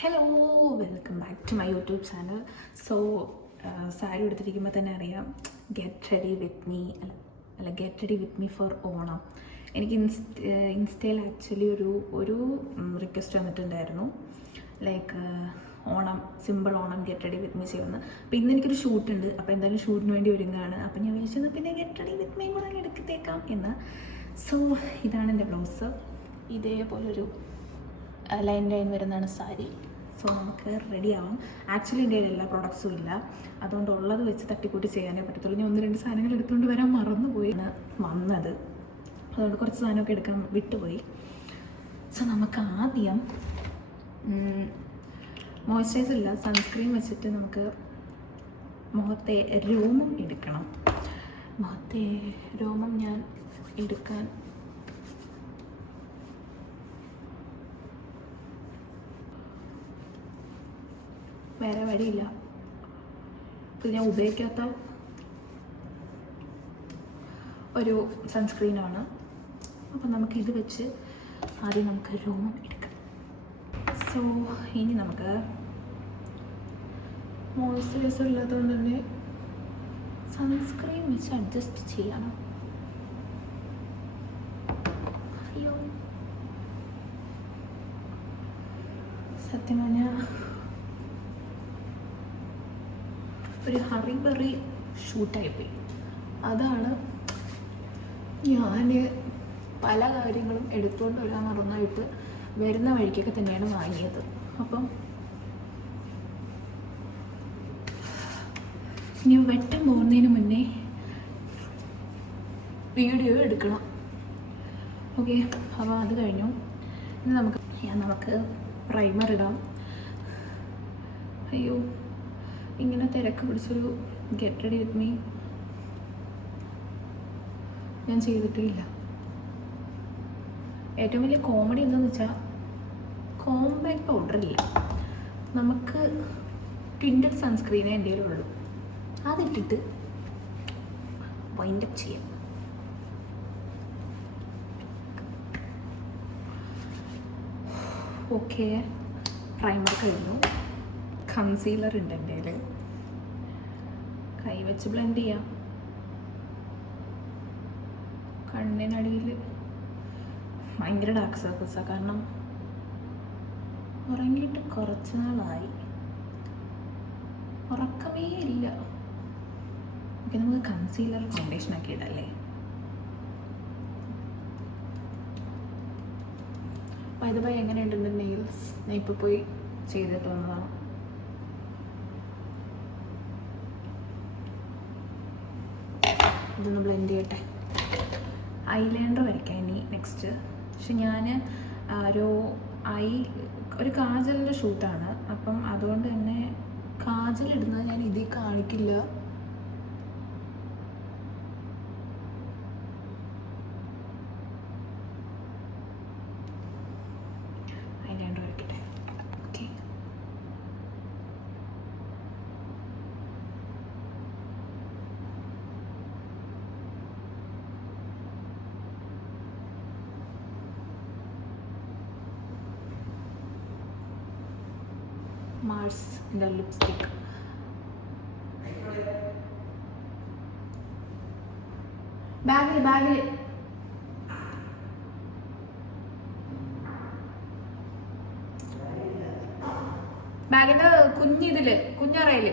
Hello, welcome back to my YouTube channel. So sari എടുത്തിരിക്കുമ്പോൾ തന്നെ അറിയാം, ഗെറ്റ് റെഡി വിത്ത് മീ അല്ല get ready with me for Onam. എനിക്ക് ഇൻസ്റ്റയിൽ ആക്ച്വലി ഒരു റിക്വസ്റ്റ് വന്നിട്ടുണ്ടായിരുന്നു, like Onam, simple Onam get ready with me ചെയ്യുന്നത്. അപ്പോൾ ഇന്ന് എനിക്കൊരു ഷൂട്ടുണ്ട്, അപ്പോൾ എന്തായാലും ഷൂട്ടിന് വേണ്ടി ഒരുങ്ങുകയാണ്. അപ്പോൾ ഞാൻ വിചാരിച്ചത് പിന്നെ ഗെറ്റ് റെഡി വിത്ത് മീ കൂടെ എടുത്തേക്കാം എന്ന്. സോ ഇതാണ് എൻ്റെ ബ്ലൗസ്, ഇതേപോലൊരു ലൈൻ വരുന്നതാണ് സാരി. സോ നമുക്ക് റെഡി ആവാം. ആക്ച്വലി എൻ്റെ കയ്യിൽ എല്ലാ പ്രോഡക്ട്സും ഇല്ല, അതുകൊണ്ട് ഉള്ളത് വെച്ച് തട്ടിക്കൂട്ടി ചെയ്യാനേ പറ്റത്തുള്ളൂ. ഞാൻ 1-2 സാധനങ്ങൾ എടുത്തുകൊണ്ട് വരാൻ മറന്നുപോയി വന്നത്, അതുകൊണ്ട് കുറച്ച് സാധനമൊക്കെ എടുക്കാൻ വിട്ടുപോയി. സോ നമുക്ക് ആദ്യം മോയ്സ്ചറൈസർ ഇല്ല, സൺസ്ക്രീൻ വെച്ചിട്ട് നമുക്ക് മുഖത്തെ രോമം എടുക്കണം. മുഖത്തെ രോമം ഞാൻ എടുക്കാൻ വേറെ വഴിയില്ല. ഇത് ഞാൻ ഉപയോഗിക്കാത്ത ഒരു സൺസ്ക്രീനാണ്. അപ്പം നമുക്കിത് വെച്ച് ആദ്യം നമുക്ക് രോമം എടുക്കാം. സോ ഇനി നമുക്ക് മോയ്സ്ചറൈസർ ഇല്ലാത്തതുകൊണ്ട് തന്നെ സൺസ്ക്രീൻ വെച്ച് അഡ്ജസ്റ്റ് ചെയ്യണം. അയ്യോ, സത്യം പറഞ്ഞാൽ ഒരു ഹറിബറി ഷൂട്ടായിപ്പോയി. അതാണ് ഞാൻ പല കാര്യങ്ങളും എടുത്തുകൊണ്ട് വരാൻ മറന്നായിട്ട് വരുന്ന വഴിക്കൊക്കെ തന്നെയാണ് വാങ്ങിയത്. അപ്പം ഇനി വെട്ടം പോകുന്നതിന് മുന്നേ വീഡിയോ എടുക്കണം. ഓക്കെ, അപ്പോൾ അത് കഴിഞ്ഞു. ഇനി നമുക്ക് പ്രൈമർ ഇടാം. അയ്യോ, ഇങ്ങനെ തിരക്ക് പിടിച്ചൊരു ഗെറ്റ് റെഡി വിത്ത് മീ ഞാൻ ചെയ്തിട്ടില്ല. ഏറ്റവും വലിയ കോമഡി എന്താണെന്ന് വെച്ചാൽ കോമ്പാക്ട് പൗഡറില്ല, നമുക്ക് ടിൻറ്റഡ് സൺസ്ക്രീനേ എൻ്റെ ഉള്ളൂ. അതിട്ടിട്ട് വൈൻഡപ്പ് ചെയ്യാം. ഓക്കെ, പ്രൈമർ കഴിഞ്ഞു. കൺസീലർ ഉണ്ട് എൻ്റെ കയ്യിൽ, കൈ വെച്ച് ബ്ലെൻഡ് ചെയ്യാം. കണ്ണിനടിയിൽ ഭയങ്കര ഡാർക്ക് സർക്കിൾസാണ്, കാരണം ഉറങ്ങിയിട്ട് കുറച്ച് നാളായി, ഉറക്കമേ ഇല്ല. ഓക്കെ, നമുക്ക് കൺസീലർ ഫൗണ്ടേഷൻ ആക്കി ഇടല്ലേ. അപ്പോൾ ഇതുപോലെ എങ്ങനെയുണ്ട് എൻ്റെ നെയിൽസ്? ഞാൻ ഇപ്പോൾ പോയി ചെയ്തിട്ട് വന്നതാണ്. ഇതൊന്ന് ബ്ലെൻഡ് ചെയ്യട്ടെ. ഐലൈനർ വരയ്ക്കാം ഇനി നെക്സ്റ്റ്. പക്ഷെ ഞാൻ ഒരു കാജലിൻ്റെ ഷൂട്ടാണ്, അപ്പം അതുകൊണ്ട് തന്നെ കാജലിടുന്നത് ഞാൻ ഇതിൽ കാണിക്കില്ല. ഐലൈനർ വരയ്ക്കട്ടെ. ഓക്കെ, മാർസിൻ്റെ ലിപ്സ്റ്റിക്. ബാഗിൽ ബാഗിൻ്റെ കുഞ്ഞറയില്